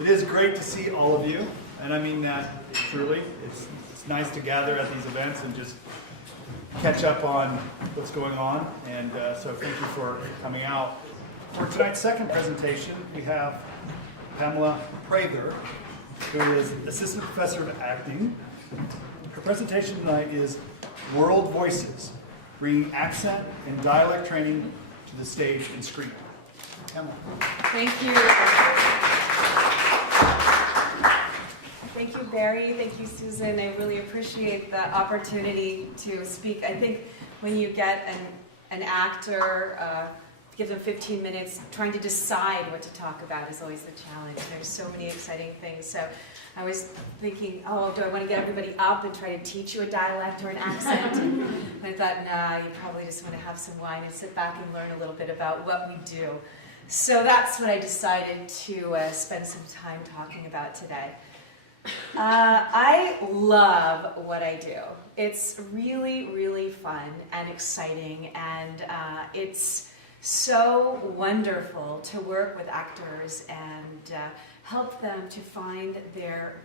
It is great to see all of you, and I mean that truly. It's nice to gather at these events and just catch up on what's going on, and so thank you for coming out. For tonight's second presentation, we have Pamela Prager, who is Assistant Professor of Acting. Her presentation tonight is World Voices, bringing accent and dialect training to the stage and screen. Pamela. Thank you. Thank you, Barry. Thank you, Susan. I really appreciate the opportunity to speak. I think when you get an actor, give them 15 minutes, trying to decide what to talk about is always the challenge. There's so many exciting things. So I was thinking, oh, do I want to get everybody up and try to teach you a dialect or an accent? And I thought, nah, you probably just want to have some wine and sit back and learn a little bit about what we do. So that's what I decided to spend some time talking about today. I love what I do. It's really, really fun and exciting, and it's so wonderful to work with actors and help them to find their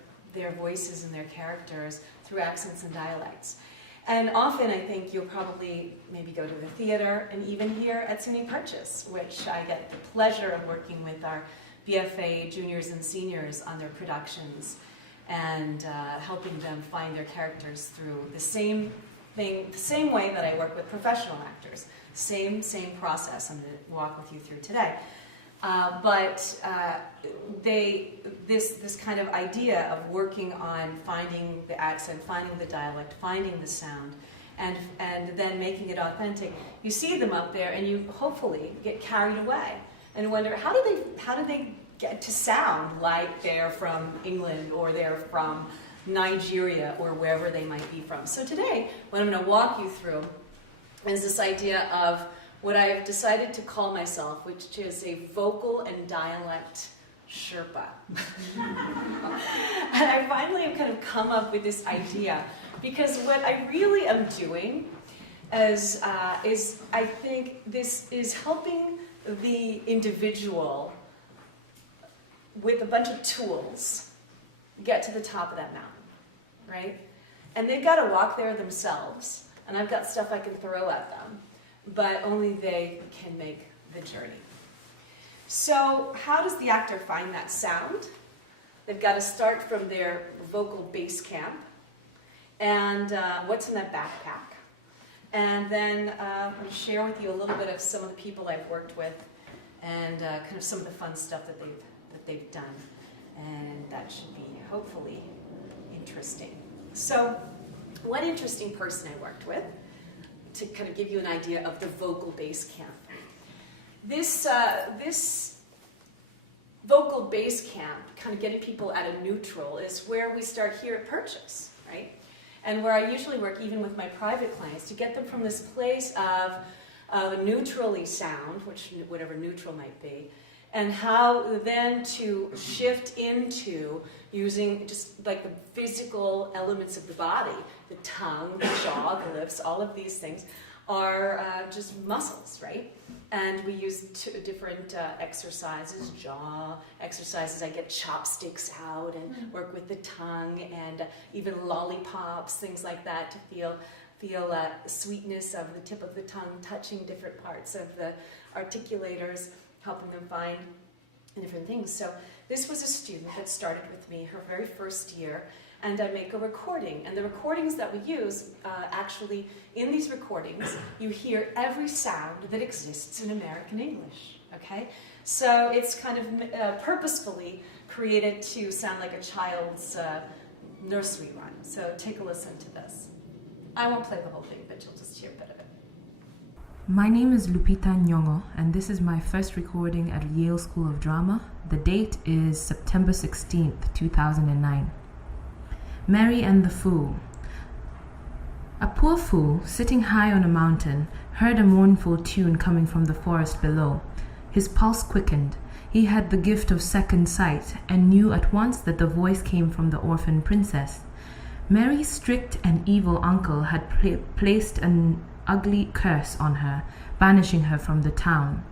voices and their characters through accents and dialects. And often I think you'll probably maybe go to the theater and even here at SUNY Purchase, which I get the pleasure of working with our BFA juniors and seniors on their productions and helping them find their characters through the same thing, the same way that I work with professional actors. Same process I'm going to walk with you through today. This kind of idea of working on finding the accent, finding the dialect, finding the sound, and then making it authentic. You see them up there, and you hopefully get carried away and wonder how do they get to sound like they're from England or they're from Nigeria or wherever they might be from. So today, what I'm going to walk you through is this idea of what I've decided to call myself, which is a vocal and dialect Sherpa. And I finally have kind of come up with this idea because what I really am doing is I think this is helping the individual with a bunch of tools get to the top of that mountain, right? And they've got to walk there themselves, and I've got stuff I can throw at them, but only they can make the journey. So how does the actor find that sound? They've got to start from their vocal base camp, and what's in that backpack. And then I'm going to share with you a little bit of some of the people I've worked with and kind of some of the fun stuff that they've done. And that should be hopefully interesting. So one interesting person I worked with, to kind of give you an idea of the vocal base camp. This vocal base camp, kind of getting people at a neutral, is where we start here at Purchase, right? And where I usually work even with my private clients to get them from this place of neutrally sound, whatever neutral might be, and how then to shift into using just like the physical elements of the body, the tongue, the jaw, the lips, all of these things are just muscles, right? And we use different exercises, jaw exercises. I get chopsticks out and work with the tongue, and even lollipops, things like that, to feel feel sweetness of the tip of the tongue touching different parts of the articulators, helping them find different things. So this was a student that started with me her very first year, and I make a recording. And the recordings that we use, actually, in these recordings, you hear every sound that exists in American English, okay? So it's kind of purposefully created to sound like a child's nursery rhyme. So take a listen to this. I won't play the whole thing, but you'll just hear a bit of it. My name is Lupita Nyong'o, and this is my first recording at Yale School of Drama. The date is September 16th, 2009. Mary and the Fool. A poor fool, sitting high on a mountain, heard a mournful tune coming from the forest below. His pulse quickened. He had the gift of second sight, and knew at once that the voice came from the orphan princess. Mary's strict and evil uncle had placed an ugly curse on her, banishing her from the town.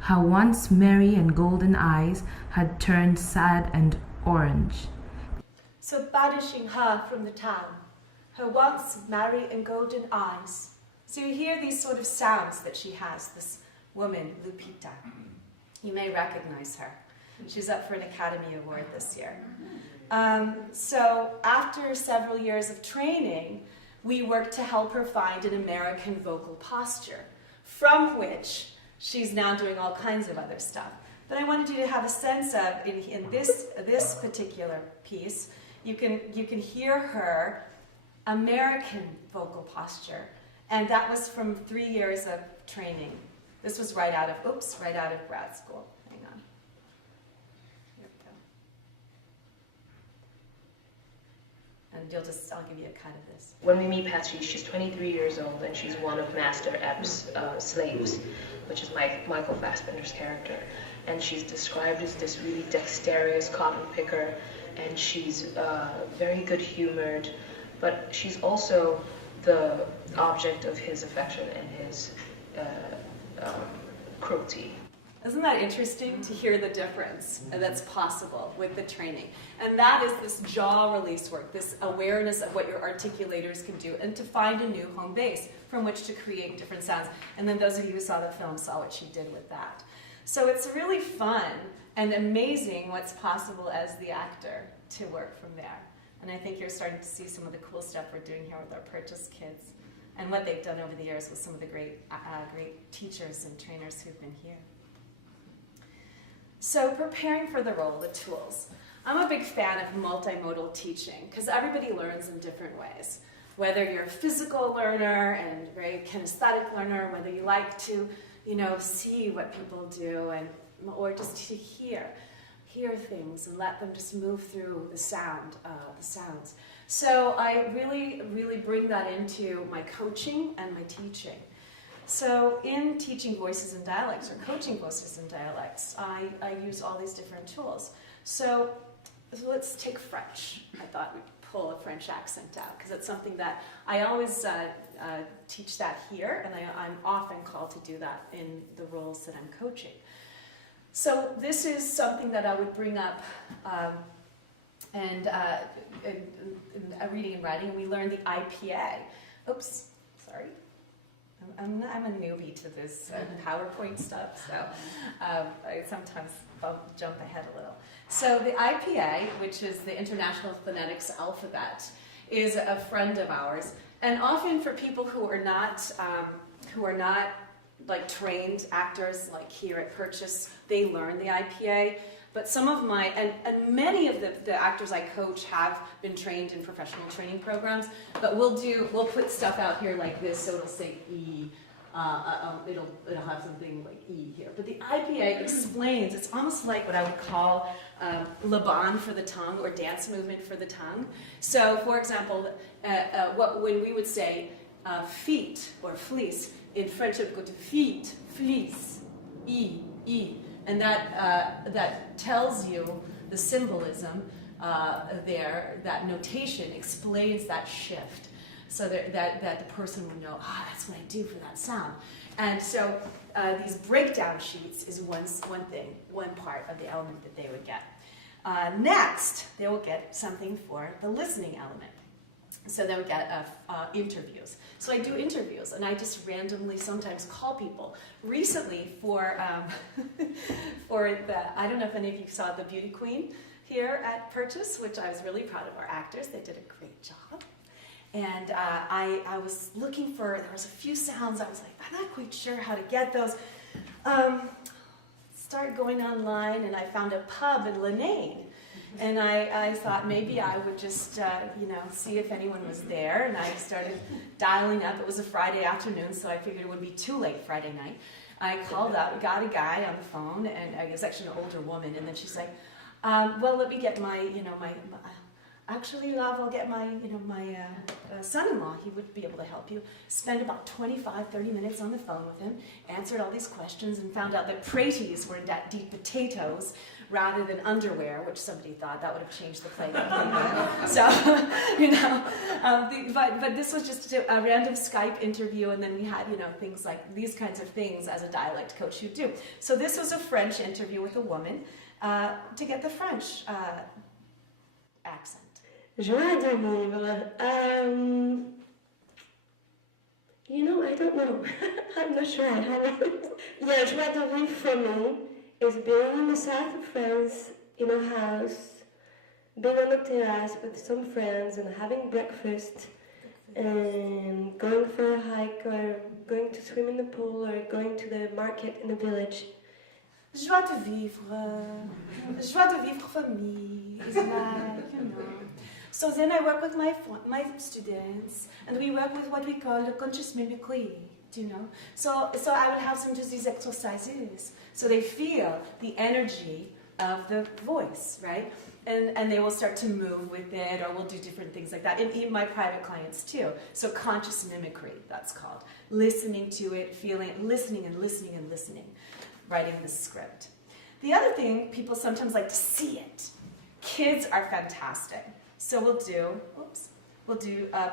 How once Mary and Golden Eyes had turned sad and orange. So banishing her from the town, her once merry and golden eyes. So you hear these sort of sounds that she has, this woman, Lupita. You may recognize her. She's up for an Academy Award this year. So after several years of training, we worked to help her find an American vocal posture, from which she's now doing all kinds of other stuff. But I wanted you to have a sense of, in this particular piece, you can hear her American vocal posture, and that was from 3 years of training. This was right out of grad school. Hang on. Here we go. And I'll give you a cut of this. When we meet Patsy, she's 23 years old, and she's one of Master Epps' slaves, which is Michael Fassbender's character. And she's described as this really dexterous cotton picker, and she's very good-humored, but she's also the object of his affection and his cruelty. Isn't that interesting to hear the difference that's possible with the training? And that is this jaw release work, this awareness of what your articulators can do, and to find a new home base from which to create different sounds. And then those of you who saw the film saw what she did with that. So it's really fun and amazing what's possible as the actor to work from there. And I think you're starting to see some of the cool stuff we're doing here with our Purchase kids and what they've done over the years with some of the great teachers and trainers who've been here. So preparing for the role, the tools. I'm a big fan of multimodal teaching because everybody learns in different ways. Whether you're a physical learner and very kinesthetic learner, whether you like to, see what people do, or just to hear things and let them just move through the sounds. So I really, really bring that into my coaching and my teaching. So in teaching voices and dialects, or coaching voices and dialects, I use all these different tools. So let's take French. I thought we'd pull a French accent out, because it's something that I always teach that here, and I'm often called to do that in the roles that I'm coaching. So this is something that I would bring up in reading and writing. We learned the IPA. Oops, sorry. I'm a newbie to this PowerPoint stuff, so I sometimes jump ahead a little. So the IPA, which is the International Phonetics Alphabet, is a friend of ours, and often for people who are not like trained actors, like here at Purchase, they learn the IPA. But some of my, and many of the actors I coach have been trained in professional training programs, but we'll put stuff out here like this, so it'll say E, it'll have something like E here. But the IPA explains, it's almost like what I would call Laban for the tongue, or dance movement for the tongue. So for example, when we would say feet or fleece, in French it would go to feet, fleece, E, E. And that tells you the symbolism there, that notation explains that shift, so that the person would know, that's what I do for that sound. And so these breakdown sheets is one part of the element that they would get. Next, they will get something for the listening element. So then we get interviews. So I do interviews, and I just randomly sometimes call people. Recently, for I don't know if any of you saw the Beauty Queen here at Purchase, which I was really proud of our actors. They did a great job. And I was looking for, there was a few sounds, I was like, I'm not quite sure how to get those. Started going online, and I found a pub in Lenane. And I thought maybe I would just, see if anyone was there. And I started dialing up. It was a Friday afternoon, so I figured it would be too late Friday night. I called up, got a guy on the phone, and it was actually an older woman. And then she's like, well, let me get actually, love, I'll get my son-in-law. He would be able to help you. Spend about 25, 30 minutes on the phone with him, answered all these questions, and found out that praties were deep potatoes rather than underwear, which somebody thought that would have changed the play completely. So, but this was just a random Skype interview, and then we had, things like these kinds of things as a dialect coach you do. So this was a French interview with a woman to get the French accent. Joie de vivre. I don't know. I'm not sure I have it. Yeah, joie de vivre for me is being in the south of France in a house, being on the terrace with some friends and having breakfast, and going for a hike or going to swim in the pool or going to the market in the village. Joie de vivre. Joie de vivre for me is like, So then I work with my students, and we work with what we call the conscious mimicry, So I would have some just these exercises, so they feel the energy of the voice, right? And they will start to move with it, or we'll do different things like that. And even my private clients too. So conscious mimicry, that's called. Listening to it, feeling, listening and listening and listening, writing the script. The other thing, people sometimes like to see it. Kids are fantastic. So we'll do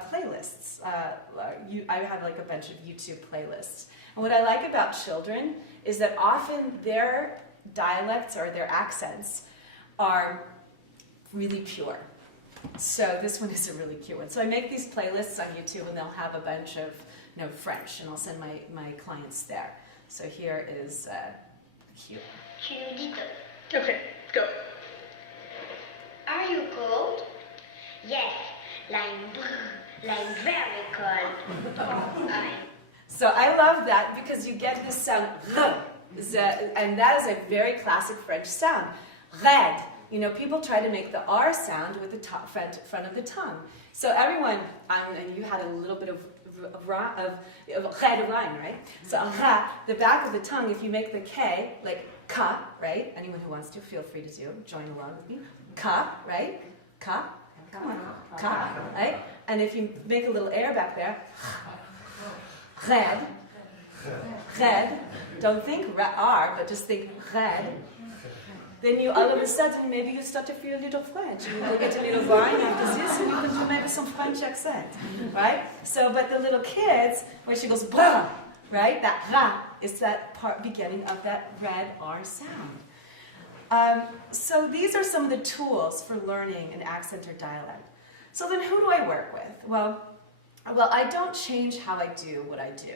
playlists. I have like a bunch of YouTube playlists. And what I like about children is that often their dialects or their accents are really pure. So this one is a really pure one. So I make these playlists on YouTube, and they'll have a bunch of French, and I'll send my clients there. So here is cute. Tu nous dis tout. Okay, go. Are you cold? Yes, like very cold. So I love that because you get this sound, and that is a very classic French sound. Red. People try to make the R sound with the front of the tongue. So everyone, and you had a little bit of red rhyme, right? So the back of the tongue, if you make the K, like ka, right? Anyone who wants to, feel free to join along with me. Ka, right? Ka. Come on. Ka, right? And if you make a little air back there, red, don't think R, but just think red. Then you all of a sudden, maybe you start to feel a little French. You will get a little wine after this, and you can do maybe some French accent, right? So, but the little kids, where she goes, blah, right? That ra is that part beginning of that red R sound. So these are some of the tools for learning an accent or dialect. So then who do I work with? Well, I don't change how I do what I do,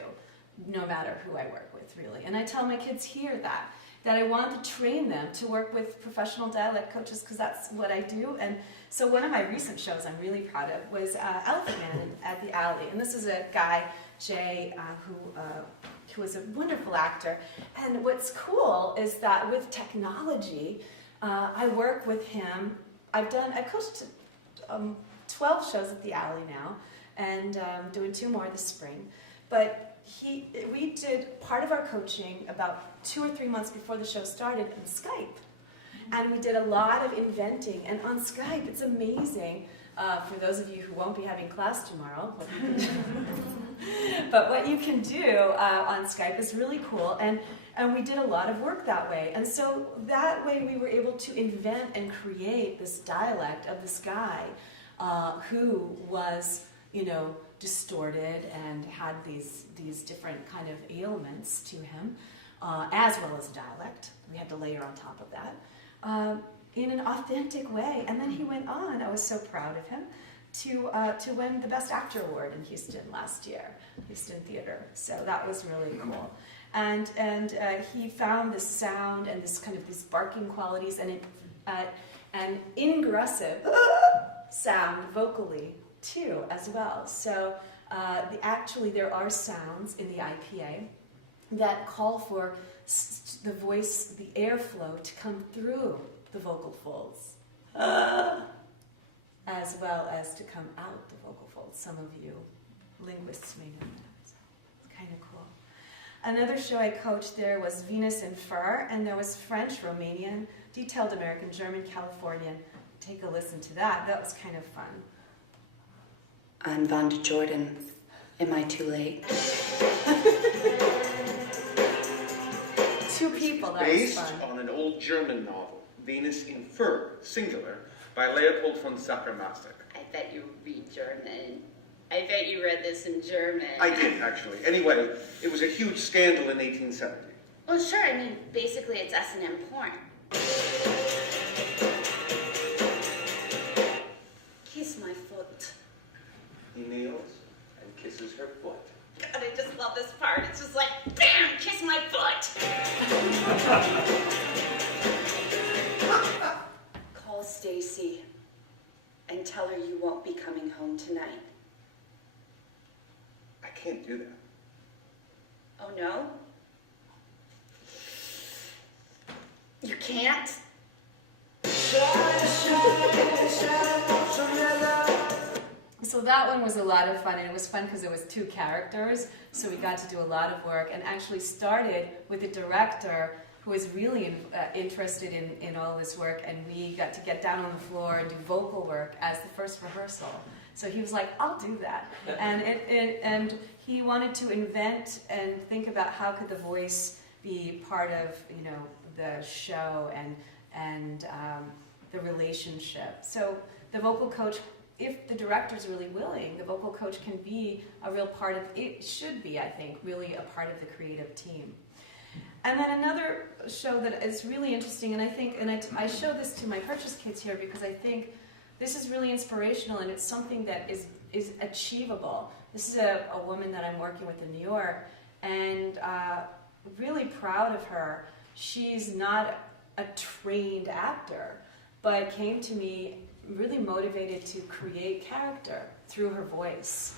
no matter who I work with, really. And I tell my kids here that I want to train them to work with professional dialect coaches, because that's what I do. And so one of my recent shows I'm really proud of was Elephant Man at the Alley. And this is a guy, Jay, who is a wonderful actor. And what's cool is that with technology, I work with him. I've coached 12 shows at the Alley now, and doing 2 more this spring. But we did part of our coaching about 2 or 3 months before the show started on Skype. And we did a lot of inventing. And on Skype, it's amazing. For those of you who won't be having class tomorrow, but what you can do on Skype is really cool. And we did a lot of work that way. And so that way we were able to invent and create this dialect of this guy who was, distorted and had these different kind of ailments to him, as well as dialect. We had to layer on top of that in an authentic way. And then he went on. I was so proud of him to win the Best Actor Award in Houston last year, Houston Theater. So that was really cool. And he found this sound and this kind of these barking qualities and an ingressive sound vocally too as well. So actually there are sounds in the IPA that call for the voice, the airflow to come through the vocal folds, as well as to come out the vocal folds. Some of you linguists may know that. So it's kind of cool. Another show I coached there was Venus in Fur, and there was French, Romanian, detailed American, German, Californian. Take a listen to that. That was kind of fun. I'm Vonda Jordan. Am I too late? Two people, that Based was fun. on an old German novel, Venus in Fur, singular, by Leopold von Sacher-Masoch. I bet you read German. I bet you read this in German. I did, actually. Anyway, it was a huge scandal in 1870. Well, sure. I mean, basically it's S&M porn. Kiss my foot. He kneels and kisses her foot. God, I just love this part. It's just like, bam, kiss my foot. Call Stacy and tell her you won't be coming home tonight. I can't do that. Oh, no? You can't? So that one was a lot of fun, and it was fun because it was two characters, so we got to do a lot of work, and actually started with a director who was really interested in all this work, and we got to get down on the floor and do vocal work as the first rehearsal. So he was like, I'll do that. And he wanted to invent and think about how could the voice be part of, you know, the show and the relationship. So the vocal coach, if the director's really willing, the vocal coach can be a real part of, it should be, I think, really a part of the creative team. And then another show that is really interesting, and I think, and I show this to my purchase kids here because I think this is really inspirational and it's something that is achievable. This is a woman that I'm working with in New York, and really proud of her. She's not a trained actor, but came to me really motivated to create character through her voice.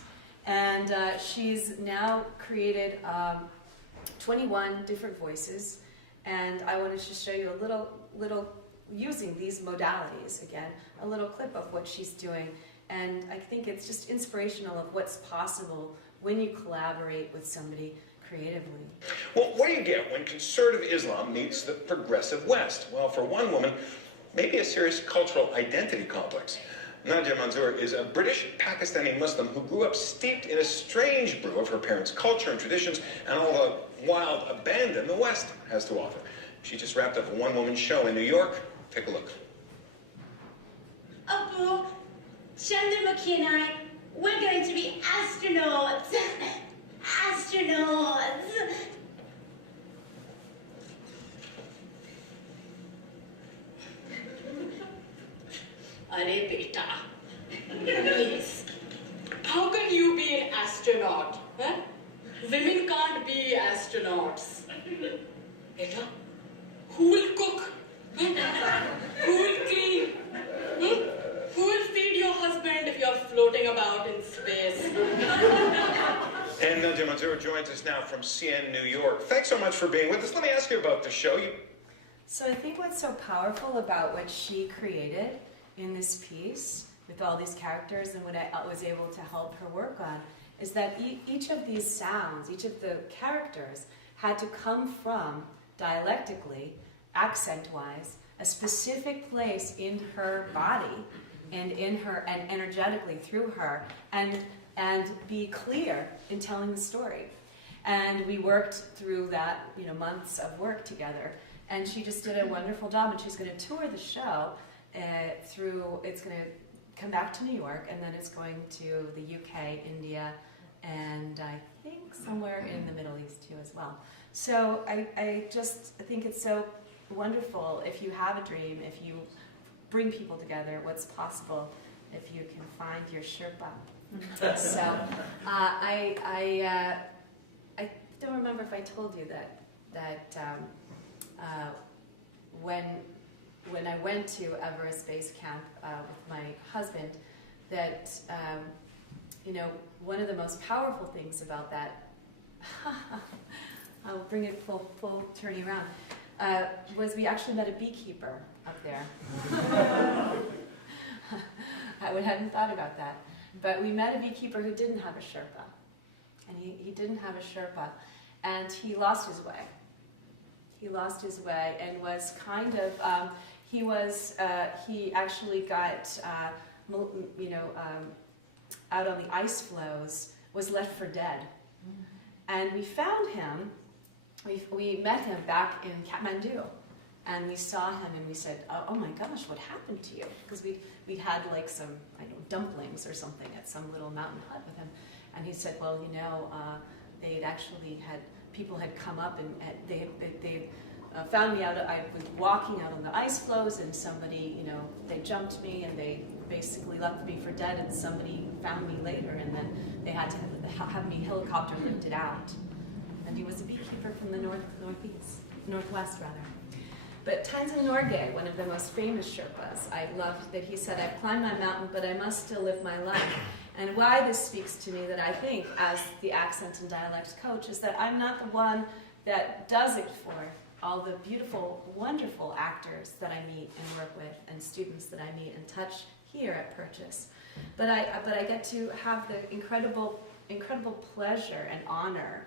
And she's now created 21 different voices, and I wanted to show you a little using these modalities again, a little clip of what she's doing. And I think it's just inspirational of what's possible when you collaborate with somebody creatively. Well, what do you get when conservative Islam meets the progressive West? Well, for one woman, maybe a serious cultural identity complex. Nadia Manzoor is a British Pakistani Muslim who grew up steeped in a strange brew of her parents' culture and traditions and all the wild abandon the West has to offer. She just wrapped up a one-woman show in New York. Take a look. Abu, Chandramukhi and I, we're going to be astronauts. Astronauts. Are beta. Yes. How can you be an astronaut? Huh? Women can't be astronauts. Beta, who will cook? Huh? Who will clean? Huh? Who will feed your husband if you're floating about in space? And Nadia Manzoor joins us now from CN New York. Thanks so much for being with us. Let me ask you about the show. So I think what's so powerful about what she created in this piece, with all these characters and what I was able to help her work on, is that each of these sounds, each of the characters, had to come from, dialectically, accent-wise, a specific place in her body and in her, and energetically through her, and be clear in telling the story. And we worked through that, months of work together, and she just did a wonderful job, and she's going to tour the show it's going to come back to New York, and then it's going to the UK, India, and I think somewhere in the Middle East too as well. So I just think it's so wonderful if you have a dream, if you bring people together, what's possible. if you can find your Sherpa. So I don't remember if I told you that when I went to Everest Base Camp with my husband, that one of the most powerful things about that, I'll bring it full turning around, was we actually met a beekeeper up there. I hadn't thought about that. But we met a beekeeper who didn't have a Sherpa. And he didn't have a Sherpa. And he lost his way. He lost his way and was kind of, he actually got, out on the ice floes, was left for dead. And we found him, we met him back in Kathmandu. And we saw him and we said, oh my gosh, what happened to you? Because we'd had like some, dumplings or something at some little mountain hut with him. And he said, well, they'd actually people had come up and they found me out. I was walking out on the ice floes and somebody, they jumped me and they basically left me for dead, and somebody found me later, and then they had to have me helicopter lifted out. And he was a beekeeper from the northwest rather. But Tenzin Norgay, one of the most famous Sherpas, I loved that he said, I've climbed my mountain, but I must still live my life. And why this speaks to me, that I think, as the accent and dialect coach, is that I'm not the one that does it for all the beautiful, wonderful actors that I meet and work with, and students that I meet and touch here at Purchase. But I get to have the incredible pleasure and honor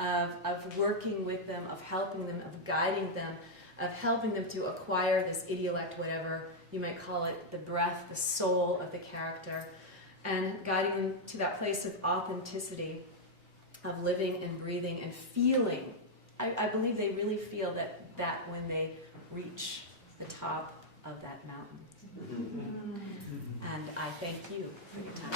of working with them, of helping them, of guiding them, of helping them to acquire this idiolect, whatever you might call it, the breath, the soul of the character, and guiding them to that place of authenticity, of living and breathing and feeling. I believe they really feel that when they reach the top of that mountain. And I thank you for your time.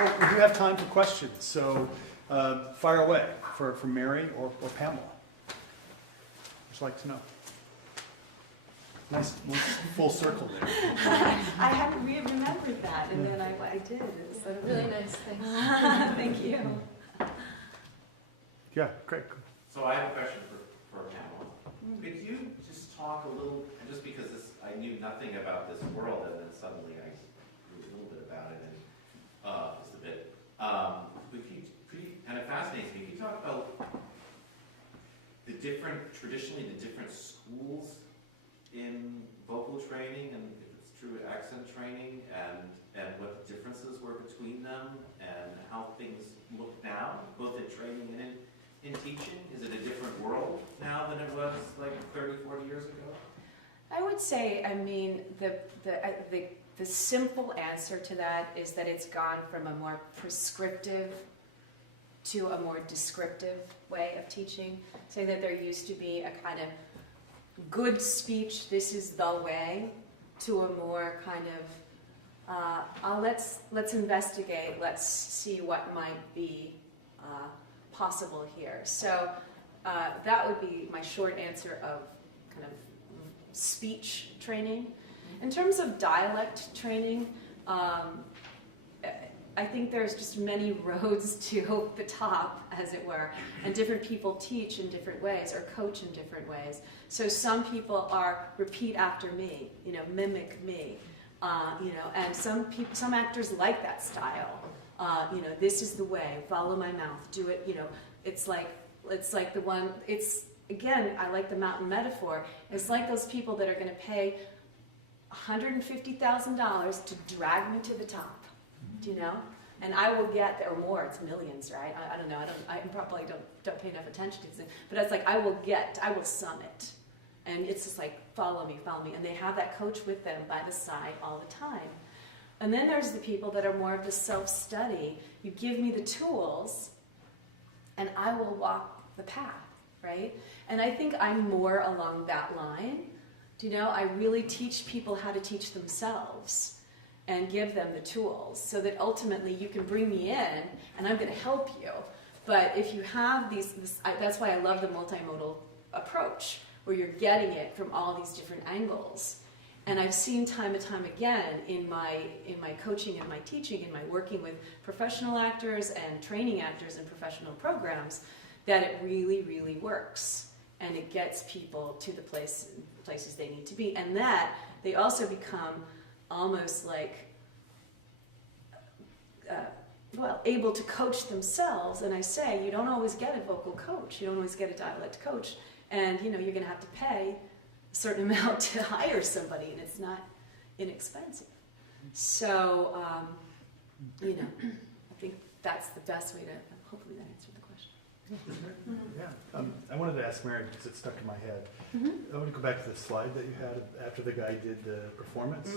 Well, we do have time for questions, so fire away for Mary or Pamela. Just like to know. Nice full circle there. I hadn't remembered that, and then I did. It's a really nice thing. Thank you. Yeah, great. So I have a question for Pamela. Could you just talk a little, just because I knew nothing about this world, and then suddenly I knew a little bit about it, and just a bit. And it fascinates me. Could you talk about traditionally the different schools in vocal training, and if it's true accent training, and what the differences were between them, and how things look now, both in training and in teaching? Is it a different world now than it was like 30, 40 years ago? I would say, the simple answer to that is that it's gone from a more prescriptive to a more descriptive way of teaching. Say that there used to be a kind of good speech, this is the way, to a more kind of, let's investigate, let's see what might be possible here. So that would be my short answer of kind of speech training. In terms of dialect training, I think there's just many roads to the top, as it were, and different people teach in different ways or coach in different ways. So some people are repeat after me, mimic me, and some actors like that style. This is the way, follow my mouth, do it. It's like the one. It's again, I like the mountain metaphor. It's like those people that are going to pay $150,000 to drag me to the top. Do you know? And I will get, or more, it's millions, right? I don't know, I probably don't pay enough attention to it. But it's like, I will summit. And it's just like, follow me. And they have that coach with them by the side all the time. And then there's the people that are more of the self-study. You give me the tools, and I will walk the path, right? And I think I'm more along that line. Do you know, I really teach people how to teach themselves and give them the tools so that ultimately you can bring me in and I'm going to help you. But if you have that's why I love the multimodal approach, where you're getting it from all these different angles. And I've seen time and time again in my coaching and my teaching and my working with professional actors and training actors in professional programs that it really, really works. And it gets people to the places they need to be. And that they also become almost like, able to coach themselves. And I say, you don't always get a vocal coach. You don't always get a dialect coach. And, you're going to have to pay a certain amount to hire somebody, and it's not inexpensive. So, I think that's the best way to, hopefully that answered the question. Yeah. I wanted to ask Mary, because it stuck in my head. Mm-hmm. I want to go back to the slide that you had after the guy did the performance.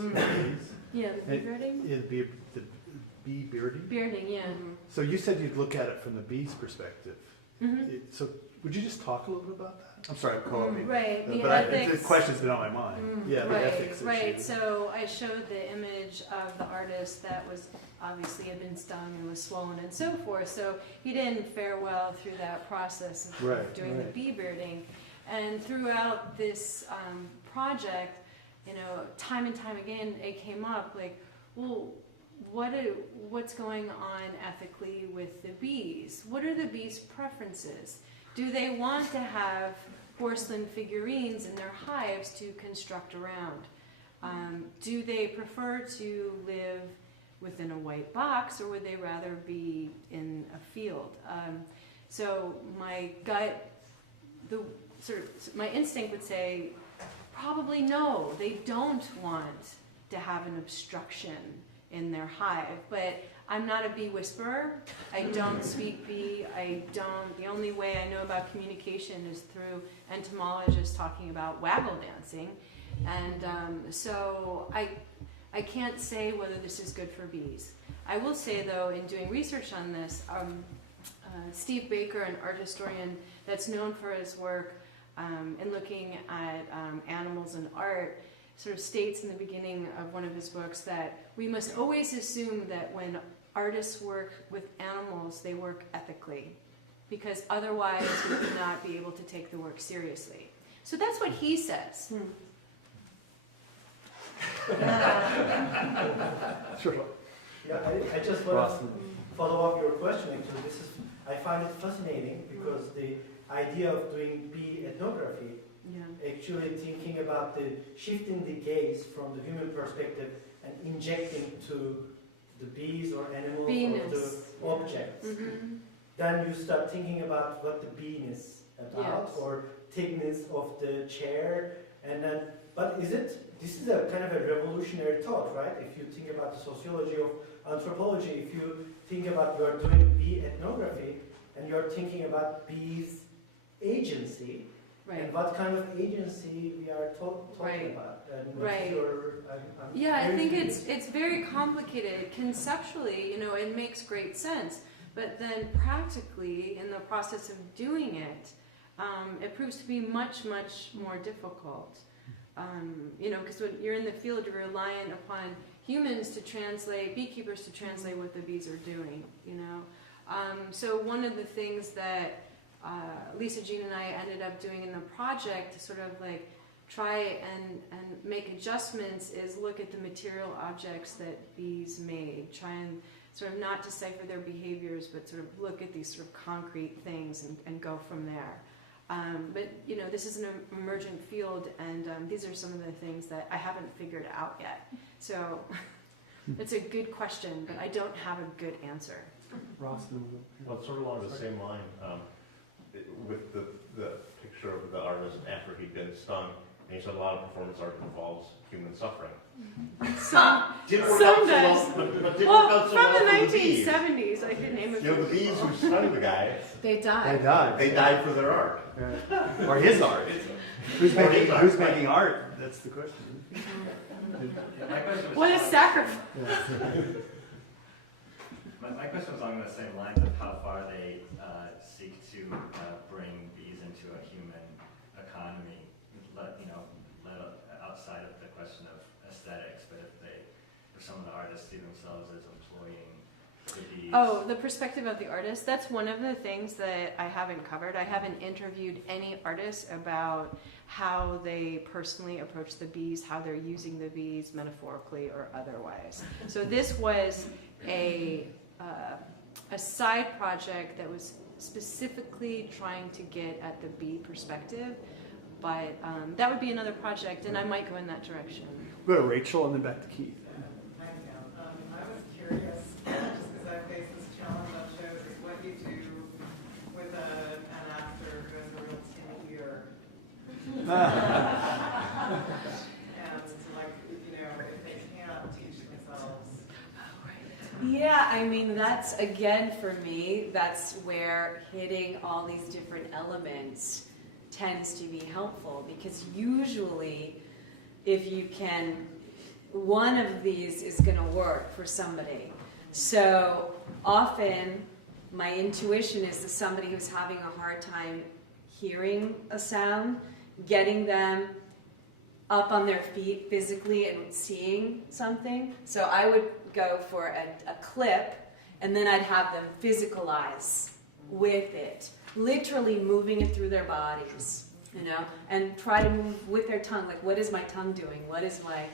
Yeah, the bee birding? The bee bearding? Bearding, yeah. So you said you'd look at it from the bee's perspective. Mm-hmm. So would you just talk a little bit about that? I'm sorry, I'm calling Right, the but ethics. The question's been on my mind. Yeah, the ethics issue. Right, so I showed the image of the artist that was obviously had been stung and was swollen and so forth, so he didn't fare well through that process of doing the bee bearding. And throughout this project, time and time again, it came up like, well, what's going on ethically with the bees? What are the bees' preferences? Do they want to have porcelain figurines in their hives to construct around? Do they prefer to live within a white box, or would they rather be in a field? So my gut, my instinct would say, probably no, they don't want to have an obstruction in their hive. But I'm not a bee whisperer. I don't speak bee. The only way I know about communication is through entomologists talking about waggle dancing. And so I can't say whether this is good for bees. I will say, though, in doing research on this, Steve Baker, an art historian that's known for his work in looking at animals and art, sort of states in the beginning of one of his books that we must always assume that when artists work with animals, they work ethically, because otherwise we would not be able to take the work seriously. So that's what he says. Sure. Yeah, I just want to follow up your question. Actually, I find it fascinating because the idea of doing bee ethnography, actually thinking about shifting the gaze from the human perspective and injecting to the bees or animals or the objects. Mm-hmm. Then you start thinking about what the being is about, or thickness of the chair, and then. But this is a kind of a revolutionary thought, right? If you think about the sociology of anthropology, if you think about you're doing bee ethnography and you're thinking about bees' agency, and what kind of agency we are talking about. And I think it's very complicated. Conceptually, it makes great sense. But then practically, in the process of doing it, it proves to be much, much more difficult. Because when you're in the field, you're reliant upon humans to translate, beekeepers to translate what the bees are doing, So one of the things that Lisa Jean and I ended up doing in the project to sort of like try and make adjustments is look at the material objects that bees made, try and sort of not decipher their behaviors, but sort of look at these sort of concrete things and go from there. But this is an emergent field, and these are some of the things that I haven't figured out yet. So it's a good question, but I don't have a good answer. Ross, well, it's sort of along the same line. With the picture of the artist after he'd been stung, and he said a lot of performance art involves human suffering. Some does. Well, from the 1970s, I could name a few. The bees who stung the guy, they died. They died for their art. Or his art. Who's making art? That's the question. What a sacrifice. My question was along the same lines of how far they seek to bring bees into a human economy, let outside of the question of aesthetics. But if some of the artists see themselves as employing the bees? Oh, the perspective of the artist. That's one of the things that I haven't covered. I haven't interviewed any artists about how they personally approach the bees, how they're using the bees metaphorically or otherwise. So this was a side project that was specifically trying to get at the bee perspective, but that would be another project, and I might go in that direction. We'll go to Rachel and then back to Keith. Hi, Pam. I was curious, just because I face this challenge on shows, is what you do with an actor who has a real tinny ear. And like, you know, if they can't teach themselves. Yeah, I mean, that's, again, for me, that's where hitting all these different elements tends to be helpful, because usually if you can, one of these is going to work for somebody. So often my intuition is that somebody who's having a hard time hearing a sound, getting them up on their feet physically and seeing something. So I would go for a clip, and then I'd have them physicalize with it, literally moving it through their bodies, you know, and try to move with their tongue. Like, what is my tongue doing? What is my,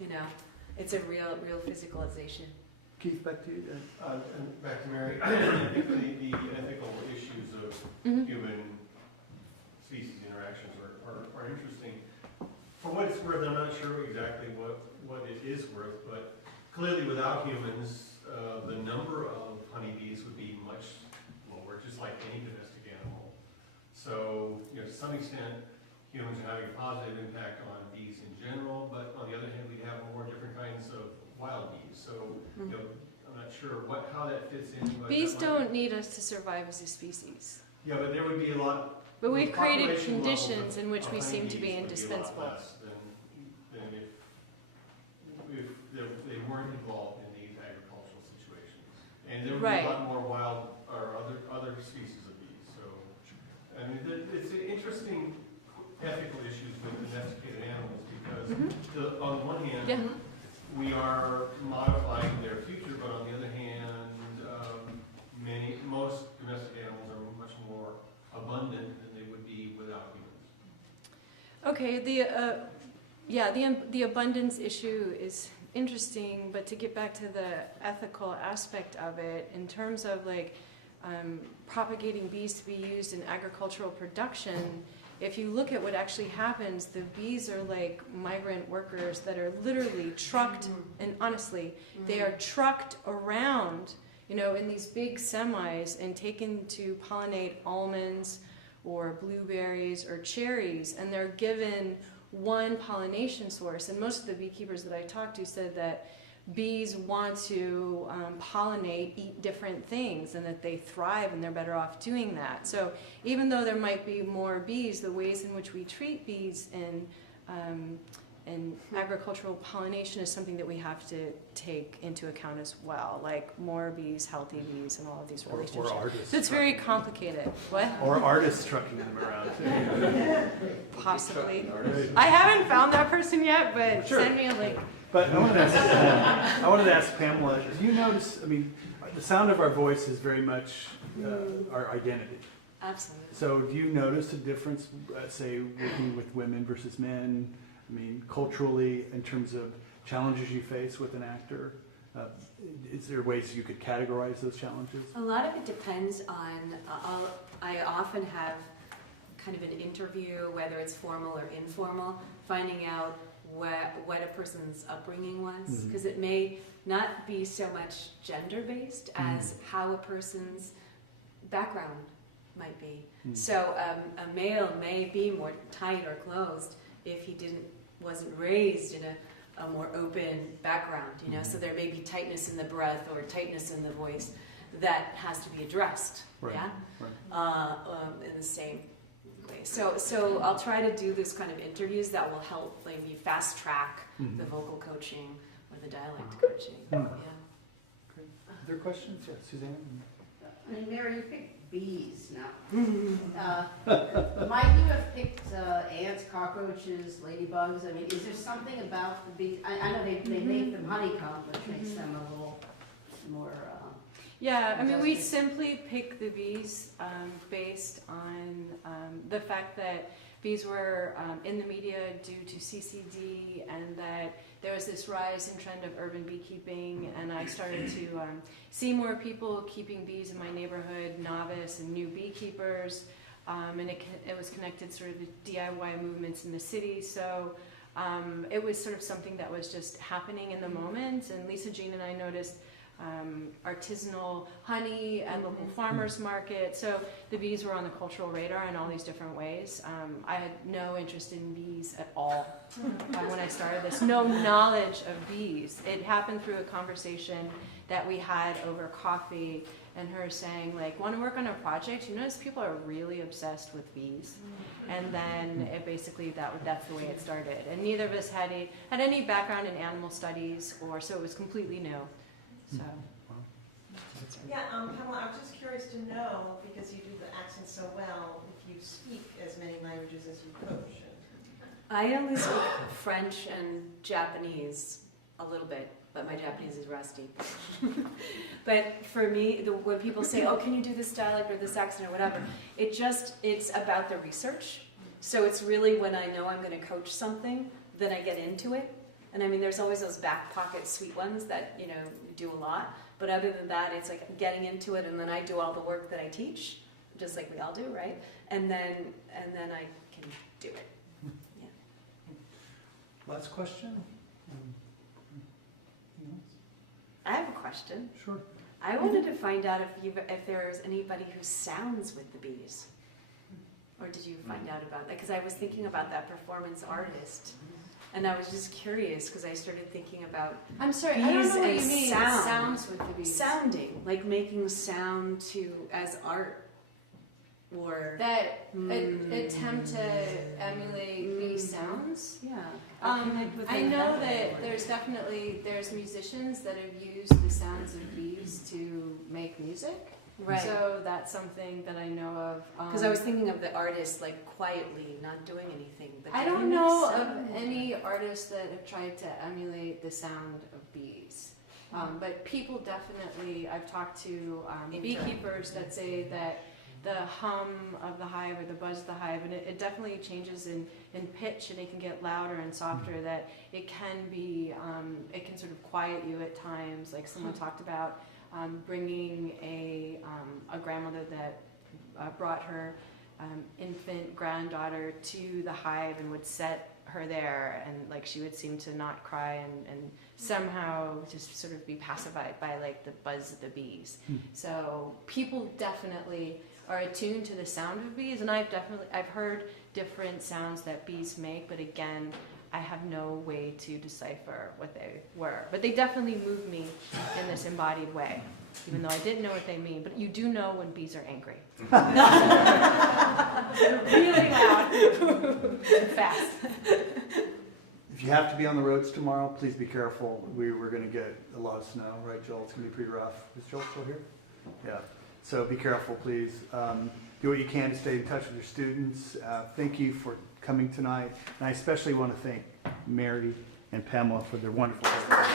you know, it's a real physicalization. Keith, back to you. And back to Mary. I think the ethical issues of human species interactions are interesting. For what it's worth, I'm not sure exactly what it is worth, but clearly without humans, the number of honeybees would be much lower, just like any domestic animal. So, you know, to some extent, humans are having a positive impact on bees in general, but on the other hand, we have more different kinds of wild bees. So, you know, I'm not sure how that fits in. Bees don't need us to survive as a species. Yeah, but there would be a lot. But we've created conditions in which we seem to be indispensable. Than if they weren't involved in these agricultural situations, and there would be a lot more wild or other species of bees. So, I mean, it's interesting ethical issues with domesticated animals, because on one hand, we are modifying their future, but on the other hand, most domestic animals are much more abundant than they would be without humans. Okay, the abundance issue is interesting, but to get back to the ethical aspect of it, in terms of like propagating bees to be used in agricultural production, if you look at what actually happens, the bees are like migrant workers that are literally trucked, and honestly, they are trucked around, you know, in these big semis and taken to pollinate almonds or blueberries or cherries, and they're given one pollination source. And most of the beekeepers that I talked to said that bees want to pollinate, eat different things, and that they thrive and they're better off doing that. So even though there might be more bees, the ways in which we treat bees in agricultural pollination is something that we have to take into account as well, like more bees, healthy bees, and all of these relationships. Or artists. So it's very complicated. What? Or artists trucking them around too. Possibly. I haven't found that person yet, but send me a link. But I wanted to ask Pamela, do you notice, I mean, the sound of our voice is very much our identity. Absolutely. So do you notice a difference, say, working with women versus men? I mean, culturally, in terms of challenges you face with an actor? Is there ways you could categorize those challenges? A lot of it depends on, I often have kind of an interview, whether it's formal or informal, finding out what a person's upbringing was, because it may not be so much gender-based as how a person's background might be. So a male may be more tight or closed if he wasn't raised in a more open background, you know. So there may be tightness in the breath or tightness in the voice that has to be addressed, in the same way. So I'll try to do this kind of interviews that will help maybe fast track the vocal coaching or the dialect coaching. Great. Are there questions? Yeah, Suzanne? I mean, Mary, you picked bees now. Might you have picked ants, cockroaches, ladybugs? I mean, is there something about the bees? I know they make them honeycomb, which makes them a little more... Yeah, I mean, we simply pick the bees based on the fact that bees were in the media due to CCD, and that there was this rise in trend of urban beekeeping, and I started to see more people keeping bees in my neighborhood, novice and new beekeepers, and it was connected sort of to DIY movements in the city, so it was sort of something that was just happening in the moment, and Lisa Jean and I noticed artisanal honey at local farmers market. So the bees were on the cultural radar in all these different ways. I had no interest in bees at all when I started this. No knowledge of bees. It happened through a conversation that we had over coffee, and her saying, like, want to work on a project? You notice people are really obsessed with bees. And then it basically, that's the way it started. And neither of us had any background in animal studies, so it was completely new. So. Yeah, Pamela, I was just curious to know, because you do the accent so well, if you speak as many languages as you coach. I only speak French and Japanese a little bit, but my Japanese is rusty. But for me, when people say, oh, can you do this dialect or this accent or whatever, it's about the research. So it's really when I know I'm going to coach something, then I get into it. And I mean, there's always those back pocket sweet ones that, do a lot. But other than that, it's like getting into it, and then I do all the work that I teach, just like we all do, right? And then I can do it. Yeah. Last question? I have a question. Sure. I wanted to find out if there's anybody who sounds with the bees. Or did you find out about that? Because I was thinking about that performance artist. And I was just curious because I started thinking about I'm sorry, bees I don't know what and you mean. sound. Sounds with the bees. Sounding, like making sound as art, or that attempt to emulate bee sounds. Yeah, I know that there's musicians that have used the sounds of bees to make music. Right. So that's something that I know of. Because I was thinking of the artist like quietly, not doing anything. But I don't know of any artists that have tried to emulate the sound of bees. But people definitely, I've talked to beekeepers that say that the hum of the hive or the buzz of the hive, and it definitely changes in pitch, and it can get louder and softer, that it can be, it can sort of quiet you at times. Like someone talked about bringing a grandmother that brought her infant granddaughter to the hive and would set her there, and like she would seem to not cry and somehow just sort of be pacified by like the buzz of the bees. So people definitely are attuned to the sound of bees, and I've heard different sounds that bees make, but again, I have no way to decipher what they were. But they definitely move me in this embodied way, even though I didn't know what they mean. But you do know when bees are angry. They're really loud and fast. If you have to be on the roads tomorrow, please be careful. We're going to get a lot of snow, right, Joel? It's going to be pretty rough. Is Joel still here? Yeah. So be careful, please. Do what you can to stay in touch with your students. Thank you for coming tonight. And I especially want to thank Mary and Pamela for their wonderful work.